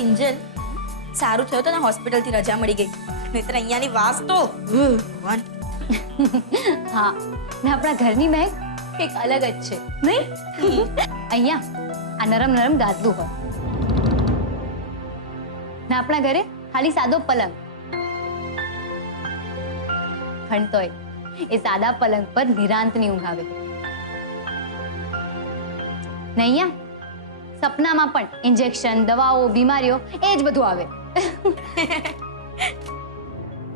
કિંજલ સારું થયું તને હોસ્પિટલથી રજા મળી ગઈ, નહીતર અહીંયાની વાસ તો ભગવાન. હા, ને આપણા ઘરની મહેક કંઈક અલગ જ છે નહીં? અહીંયા આ નરમ નરમ ગાદલું હોય ને આપણા ઘરે ખાલી સાદો પલંગ, પણ તોય એ સાદા પલંગ પર નિરાંતની ઊંઘ આવે. ને અહીંયા સપનામાં પણ ઇન્જેક્શન, દવાઓ, બીમારીઓ એ જ બધું આવે.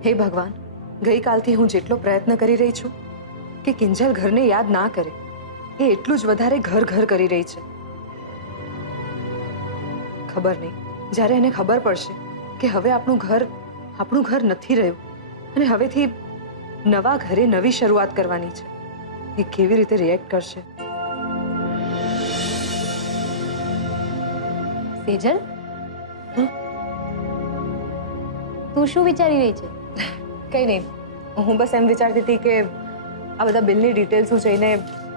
હે ભગવાન, ગઈકાલથી હું જેટલો પ્રયત્ન કરી રહી છું કે કિંજલ ઘરને યાદ ના કરે, એ એટલું જ વધારે ઘર ઘર કરી રહી છે. ખબર નહીં, જ્યારે એને ખબર પડશે કે હવે આપણું ઘર નથી રહ્યું અને હવેથી નવા ઘરે નવી શરૂઆત કરવાની છે, એ કેવી રીતે રિએક્ટ કરશે? સેજલ, તું શું વિચારી રહી છે? કંઈ નહીં, હું બસ એમ વિચારતી હતી કે આ બધા બિલની ડિટેલ્સ હું જઈને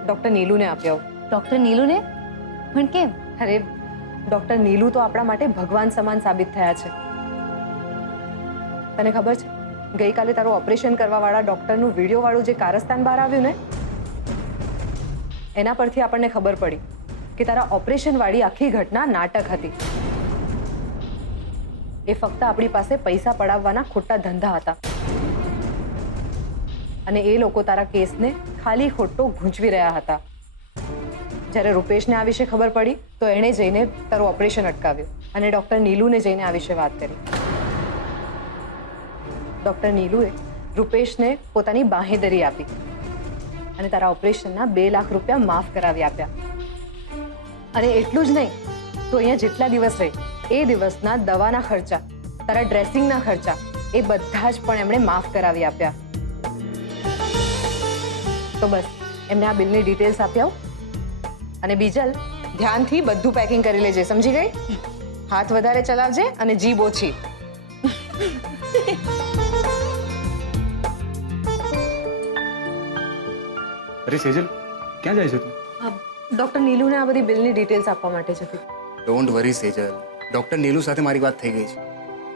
ડૉક્ટર નીલુને આપી આવું. ડૉક્ટર નીલુને? પણ કેમ? અરે ડૉક્ટર નીલુ તો આપણા માટે ભગવાન સમાન સાબિત થયા છે. તને ખબર છે, ગઈકાલે તારું ઓપરેશન કરવાવાળા ડૉક્ટરનું વિડીયોવાળું જે કારસ્તાન બહાર આવ્યું ને, એના પરથી આપણને ખબર પડી કે તારા ઓપરેશનવાળી આખી ઘટના નાટક હતી. એ ફક્ત આપણી પાસે પૈસા પડાવવાના ખોટા ધંધા હતા અને એ લોકો તારા કેસને ખાલી ખોટો ગૂંચવી રહ્યા હતા. જ્યારે રૂપેશને આ વિશે ખબર પડી તો એણે જઈને તારું ઓપરેશન અટકાવ્યું અને ડૉક્ટર નીલુને જઈને આ વિશે વાત કરી. ડૉક્ટર નીલુએ રૂપેશને પોતાની બાંહેધરી આપી અને તારા ઓપરેશનના 2 લાખ રૂપિયા માફ કરાવી આપ્યા. અને એટલું જ નહીં, તો અહીંયા જેટલા દિવસ રહી એ દિવસના દવાના ખર્ચા, તારા ડ્રેસિંગના ખર્ચા, એ બધા જ પણ એમણે માફ કરાવી આપ્યા. તો બસ એમને આ બિલની ડિટેલ્સ આપી આવું. અને બીજલ, ધ્યાનથી બધું પેકિંગ કરી લેજે, સમજી ગઈ? હાથ વધારે ચલાવજે અને જીભ ઓછી. અરે સેજલ, ક્યાં જાય છે તું? ડૉક્ટર નીલુને આ બધી બિલની ડિટેલ્સ આપવા માટે જતી. Don't worry Sejal, doctor Nilu સાથે મારી વાત થઈ ગઈ છે.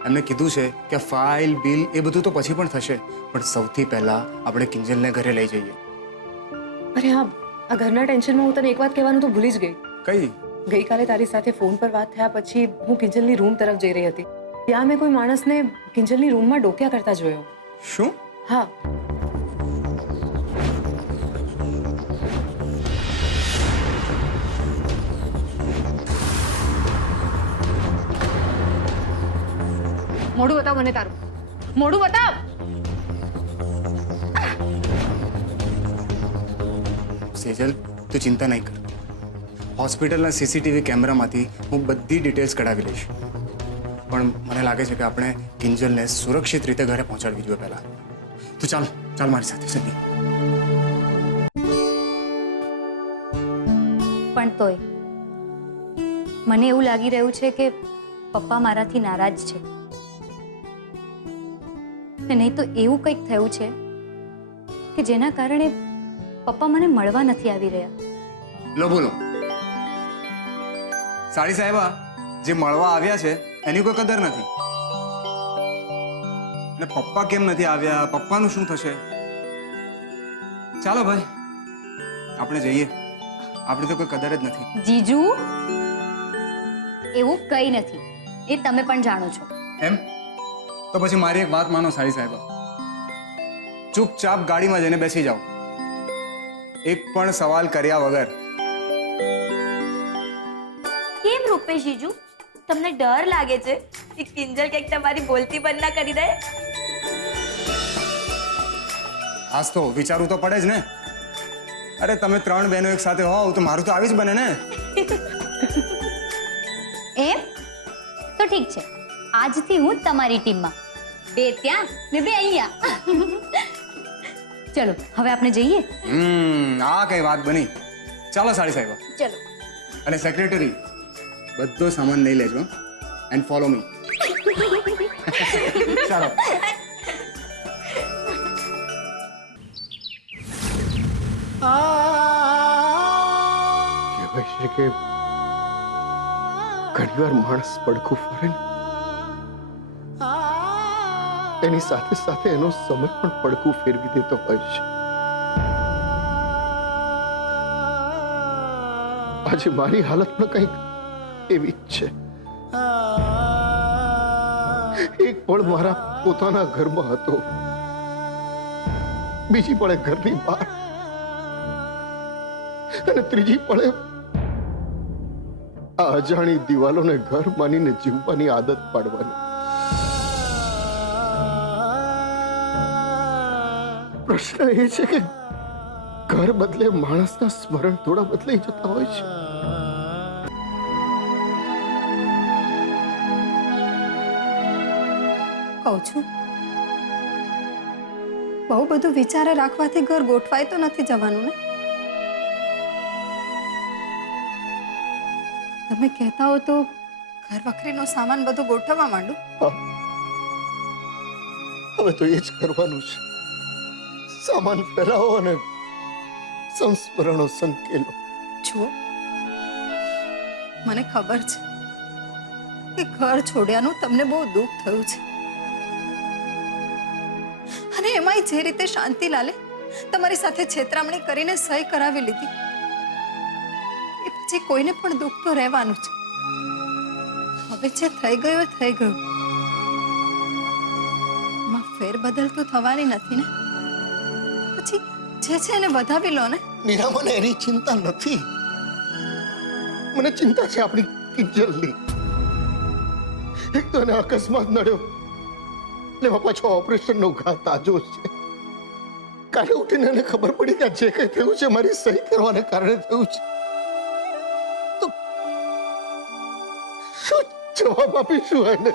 એમને કીધું છે કે ફાઇલ, બિલ એ બધું તો પછી પણ થશે, પણ સૌથી પહેલા આપણે કિંજલને ઘરે લઈ જઈએ. અરે હા, આ ઘરના ટેન્શનમાં હું તને એક વાત કહેવાનું તો ભૂલી જ ગઈ. કઈ? ગઈકાલે તારી સાથે ફોન પર વાત થયા પછી હું કિંજલની રૂમ તરફ જઈ રહી હતી. ત્યાં મેં કોઈ માણસને કિંજલની રૂમમાં ડોક્યા કરતા જોયો. શું? હા, મોઢું બતાવ મને તારું, મોઢું બતાવ. સેજલ, તું ચિંતા નહીં કર. હોસ્પિટલના સીસીટીવી કેમેરામાંથી હું બધી ડિટેલ્સ કઢાવી લઈશ. પણ મને લાગે છે કે આપણે કિંજલને સુરક્ષિત રીતે ઘરે પહોંચાડવી જોઈએ પહેલા. તું ચાલ ચાલ મારી સાથે સની. પણ તોય મને એવું લાગી રહ્યું છે કે પપ્પા મારાથી નારાજ છે. નહીં તો એવું કંઈક થયું છે કે જેના કારણે પપ્પા મને મળવા નથી આવી રહ્યા. લો બોલો. સાડી સાહેબા, જે મળવા આવ્યા છે એની કોઈ કદર નથી. અને પપ્પા કેમ નથી આવ્યા, પપ્પાનું શું થશે? ચાલો ભાઈ, આપણે જઈએ. આપણી તો કોઈ કદર જ નથી. જીજુ, એવું કંઈ નથી, એ તમે પણ જાણો છો. એમ? તો પછી મારી એક વાત માનો સાડી સાહેબા. ચૂપચાપ ગાડીમાં જઈને બેસી જાઓ, એક પણ સવાલ કર્યા વગર. કેમ રૂપેશ જીજુ, તમને ડર લાગે છે કે કિંજલ કંઈક તમારી બોલતી બંધ ના કરી દે? આજ તો વિચારવું તો પડે જ ને. અરે તમે 3 બહેનો એક સાથે હોવ તો મારું તો આવી જ બને ને. એમ તો ઠીક છે, આજથી હું તમારી ટીમમાં. 2 ત્યાં ને 2 અહીંયા. ચલો હવે આપણે જઈએ. આ કઈ વાત બની. ચાલો સાડી સાહેબા. ચલો. અને સેક્રેટરી, બધો સામાન લઈ લેજો એન્ડ ફોલો મી. ચાલો. કહેવાય છે કે ઘણીવાર માણસ પડખું ફરે ને એની સાથે સાથે એનો સમય પણ પડખું ફેરવી દેતો હોય છે. આજે મારી હાલત પણ કંઈક એવી જ છે. એક પળ મારા પોતાના ઘરમાં હતો, બીજી પળે ઘરની બહાર અને ત્રીજી પળે આ અજાણી દિવાલોને ઘર માનીને જીવવાની આદત પાડવાની. પ્રશ્ન એ છે કે ઘર બદલે માણસના સ્મરણ થોડા બદલાઈ જતા હોય છે. કહું છું બહુ બધું વિચારે રાખવાથી ઘર ગોઠવાય તો નથી જવાનું ને. તમે કહેતા હો તો ઘર વખરીનો સામાન બધો ગોઠવવા માંડું. હવે તો એ જ કરવાનું છે. સામાન ફેરાવો અને સંસ્મરણો સંકેલો. જુઓ, મને ખબર છે કે ઘર છોડ્યાનું તમને બહુ દુઃખ થયું છે, અને એમાંય જે રીતે શાંતિલાલે તમારી સાથે છેતરામણી કરીને સહી કરાવી લીધી, એ પછી કોઈને પણ દુઃખ તો રહેવાનું છે. હવે જે થઈ ગયું એ થઈ ગયું, એમાં ફેરબદલ તો થવાની નથી ને. પછી જે છે એને વધાવી લો ને. મીરા, મને એની ચિંતા નથી. મને ચિંતા છે આપણી કિંજલની. એક તો એને અકસ્માત નડ્યો, એમાં પાછો ઓપરેશનનો ઘા તાજો છે. કાલે ઉઠીને એને ખબર પડી કે જે કંઈ થયું છે મારી સહી કરવાને કારણે થયું છે. તો શું જવાબ આપીશું એને?